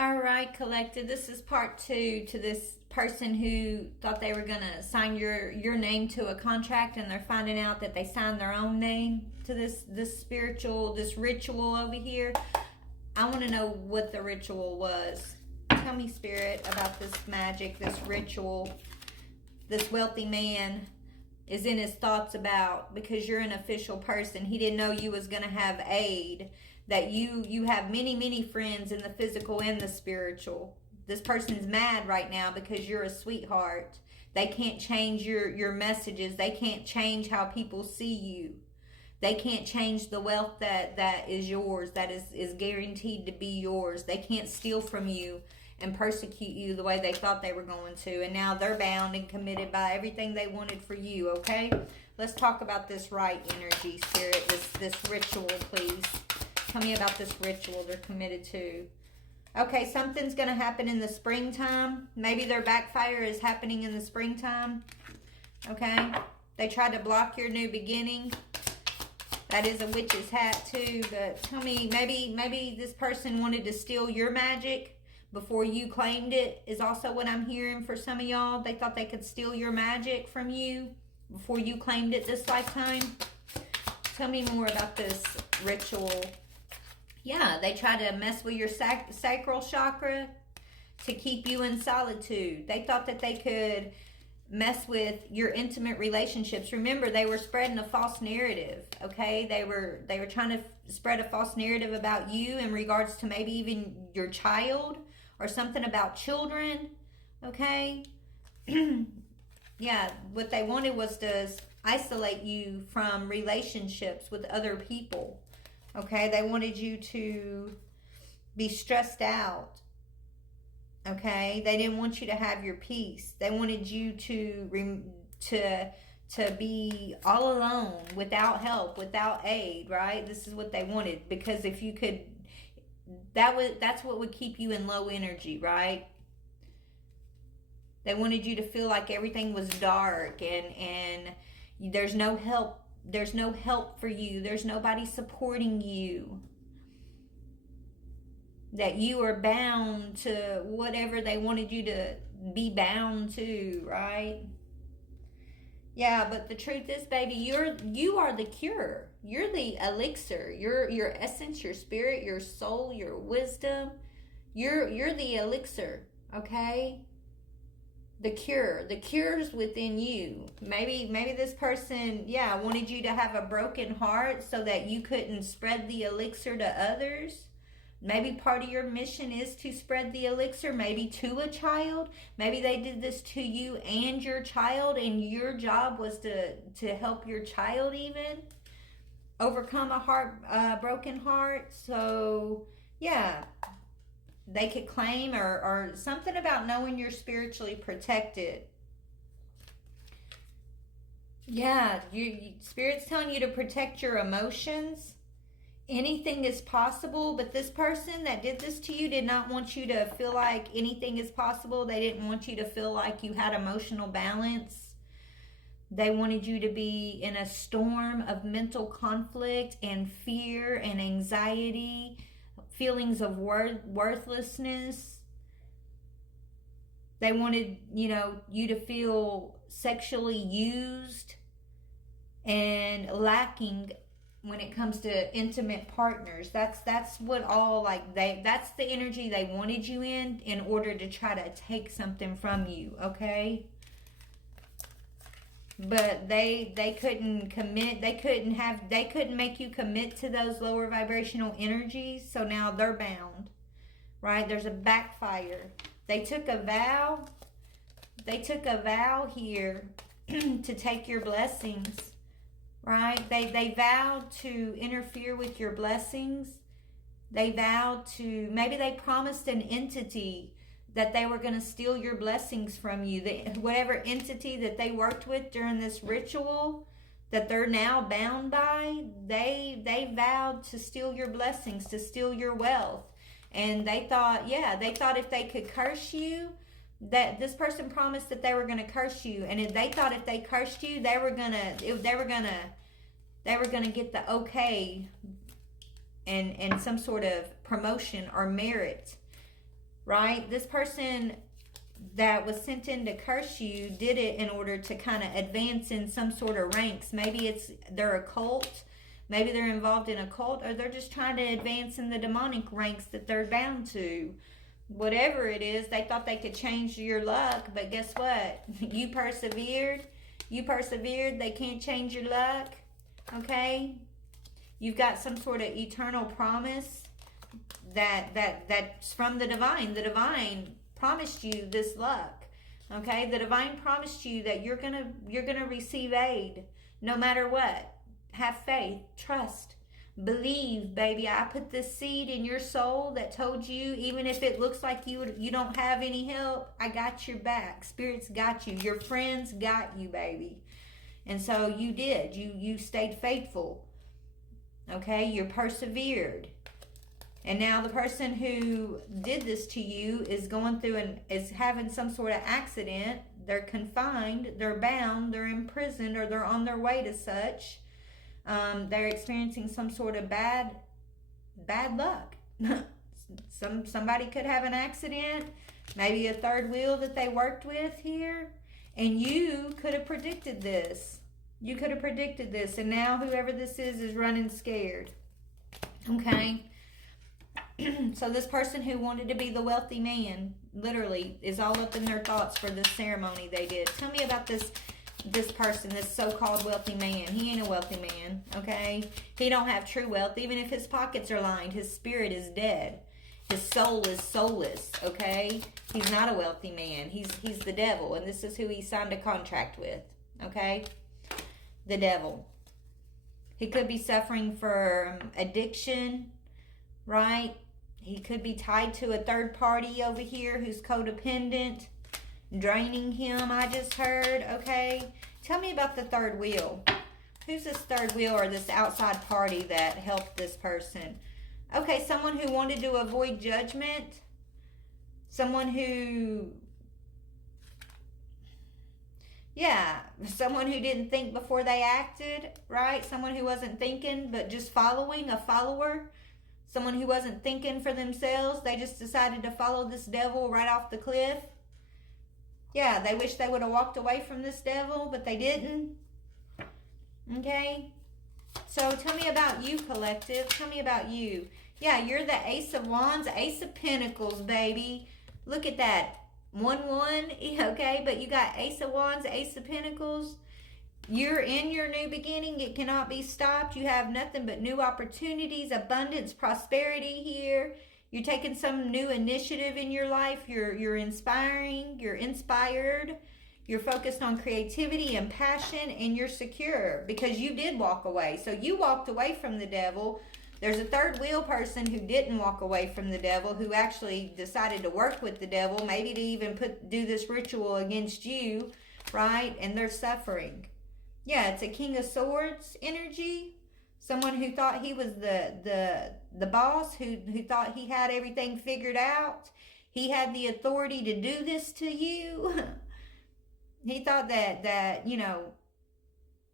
All right, collective. This is part two to this person who thought they were gonna sign your name to a contract, and they're finding out that they signed their own name to this spiritual this ritual over here. I want to know what the ritual was. Tell me, Spirit, about this magic, this ritual. This wealthy man is in his thoughts about, because you're an official person. He didn't know you was gonna have aid, that you have many friends in the physical and the spiritual. This person's mad right now because you're a sweetheart. They can't change your messages. They can't change how people see you. They can't change the wealth that is yours, that is guaranteed to be yours. They can't steal from you and persecute you the way they thought they were going to. And now they're bound and committed by everything they wanted for you, okay? Let's talk about this right energy, Spirit, this ritual, please. Tell me about this ritual they're committed to. Okay, something's going to happen in the springtime. Maybe their backfire is happening in the springtime. Okay? They tried to block your new beginning. That is a witch's hat too. But tell me, maybe this person wanted to steal your magic before you claimed it, is also what I'm hearing for some of y'all. They thought they could steal your magic from you before you claimed it this lifetime. Tell me more about this ritual. Yeah, they try to mess with your sacral chakra to keep you in solitude. They thought that they could mess with your intimate relationships. Remember, they were spreading a false narrative, okay? They were trying to spread a false narrative about you in regards to maybe even your child or something about children, okay? Yeah, what they wanted was to isolate you from relationships with other people. Okay, they wanted you to be stressed out. Okay, they didn't want you to have your peace. They wanted you to be all alone, without help, without aid. Right? This is what they wanted, because if you could, that's what would keep you in low energy. Right? They wanted you to feel like everything was dark and there's no help. There's no help for you. There's nobody supporting you. That you are bound to whatever they wanted you to be bound to, right? Yeah, but the truth is, baby, you are the cure. You're the elixir. Your essence, your spirit, your soul, your wisdom. You're the elixir, okay? The cure's within you. Maybe this person, wanted you to have a broken heart so that you couldn't spread the elixir to others. Maybe part of your mission is to spread the elixir, maybe to a child. Maybe they did this to you and your child, and your job was to help your child even overcome a broken heart. So, yeah. They could claim or something about knowing you're spiritually protected. Yeah, Spirit's telling you to protect your emotions. Anything is possible, but this person that did this to you did not want you to feel like anything is possible. They didn't want you to feel like you had emotional balance. They wanted you to be in a storm of mental conflict and fear and anxiety, feelings of worthlessness. They wanted, you to feel sexually used and lacking when it comes to intimate partners. That's what all, that's the energy they wanted you in order to try to take something from you, okay? But they couldn't commit. They couldn't make you commit to those lower vibrational energies. So now they're bound, right? There's a backfire. They took a vow. They took a vow here to take your blessings, right? They vowed to interfere with your blessings. They vowed to, maybe they promised an entity that they were going to steal your blessings from you. Whatever entity that they worked with during this ritual that they're now bound by, they vowed to steal your blessings, to steal your wealth. And they thought if they could curse you, that this person promised that they were going to curse you, and if they thought if they cursed you, they were going to get the okay and some sort of promotion or merit right? This person that was sent in to curse you did it in order to kind of advance in some sort of ranks. Maybe they're a cult, maybe they're involved in a cult, or they're just trying to advance in the demonic ranks that they're bound to. Whatever it is, they thought they could change your luck, but guess what? You persevered. They can't change your luck. Okay? You've got some sort of eternal promise that's from the divine. The divine promised you this luck. Okay? The divine promised you that you're gonna receive aid no matter what. Have faith, trust, believe, baby. I put this seed in your soul that told you, even if it looks like you don't have any help, I got your back. Spirit's got you. Your friends got you, baby. And so you did. You stayed faithful. Okay? You persevered. And now the person who did this to you is going through is having some sort of accident. They're confined, they're bound, they're imprisoned, or they're on their way to such. They're experiencing some sort of bad luck. Somebody could have an accident, maybe a third wheel that they worked with here, and you could have predicted this. You could have predicted this, and now whoever this is running scared. Okay? So this person who wanted to be the wealthy man, literally, is all up in their thoughts for this ceremony they did. Tell me about this person, this so-called wealthy man. He ain't a wealthy man, okay? He don't have true wealth. Even if his pockets are lined, his spirit is dead. His soul is soulless, okay? He's not a wealthy man. He's the devil, and this is who he signed a contract with, okay? The devil. He could be suffering from addiction, right? He could be tied to a third party over here who's codependent, draining him, I just heard, okay? Tell me about the third wheel. Who's this third wheel or this outside party that helped this person? Okay, someone who wanted to avoid judgment. Someone who didn't think before they acted, right? Someone who wasn't thinking but just following, a follower. Someone who wasn't thinking for themselves. They just decided to follow this devil right off the cliff. Yeah, they wish they would have walked away from this devil, but they didn't. Okay? So tell me about you, collective. Tell me about you. Yeah, you're the Ace of Wands, Ace of Pentacles, baby. Look at that. 1-1, okay? But you got Ace of Wands, Ace of Pentacles. You're in your new beginning. It cannot be stopped. You have nothing but new opportunities, abundance, prosperity here. You're taking some new initiative in your life. You're inspiring. You're inspired. You're focused on creativity and passion, and you're secure because you did walk away. So you walked away from the devil. There's a third wheel person who didn't walk away from the devil, who actually decided to work with the devil, maybe to even do this ritual against you, right? And they're suffering. Yeah, it's a King of Swords energy. Someone who thought he was the boss, who thought he had everything figured out. He had the authority to do this to you. He thought that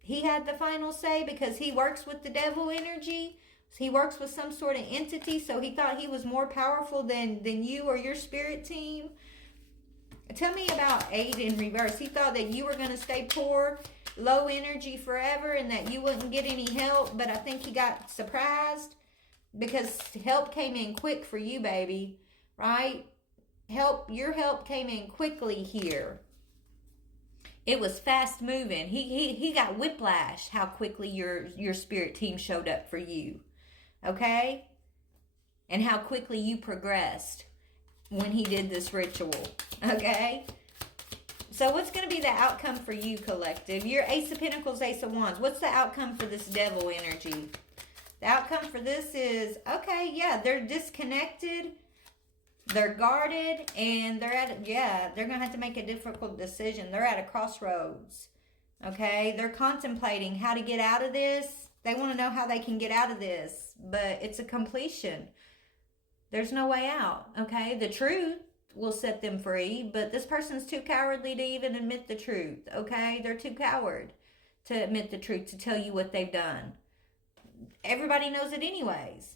he had the final say because he works with the devil energy. He works with some sort of entity, so he thought he was more powerful than you or your spirit team. Tell me about 8 in reverse. He thought that you were going to stay poor, low energy forever, and that you wouldn't get any help, but I think he got surprised because help came in quick for you, baby, right? Your help came in quickly here. It was fast moving. He got whiplash how quickly your spirit team showed up for you, okay? And how quickly you progressed when he did this ritual, okay? So what's going to be the outcome for you, collective? Your Ace of Pentacles, Ace of Wands. What's the outcome for this devil energy? The outcome for this is, okay, yeah, they're disconnected, they're guarded, and they're going to have to make a difficult decision. They're at a crossroads, okay? They're contemplating how to get out of this. They want to know how they can get out of this, but it's a completion. There's no way out, okay? The truth will set them free, but this person's too cowardly to even admit the truth, okay? They're too coward to admit the truth, to tell you what they've done. Everybody knows it anyways.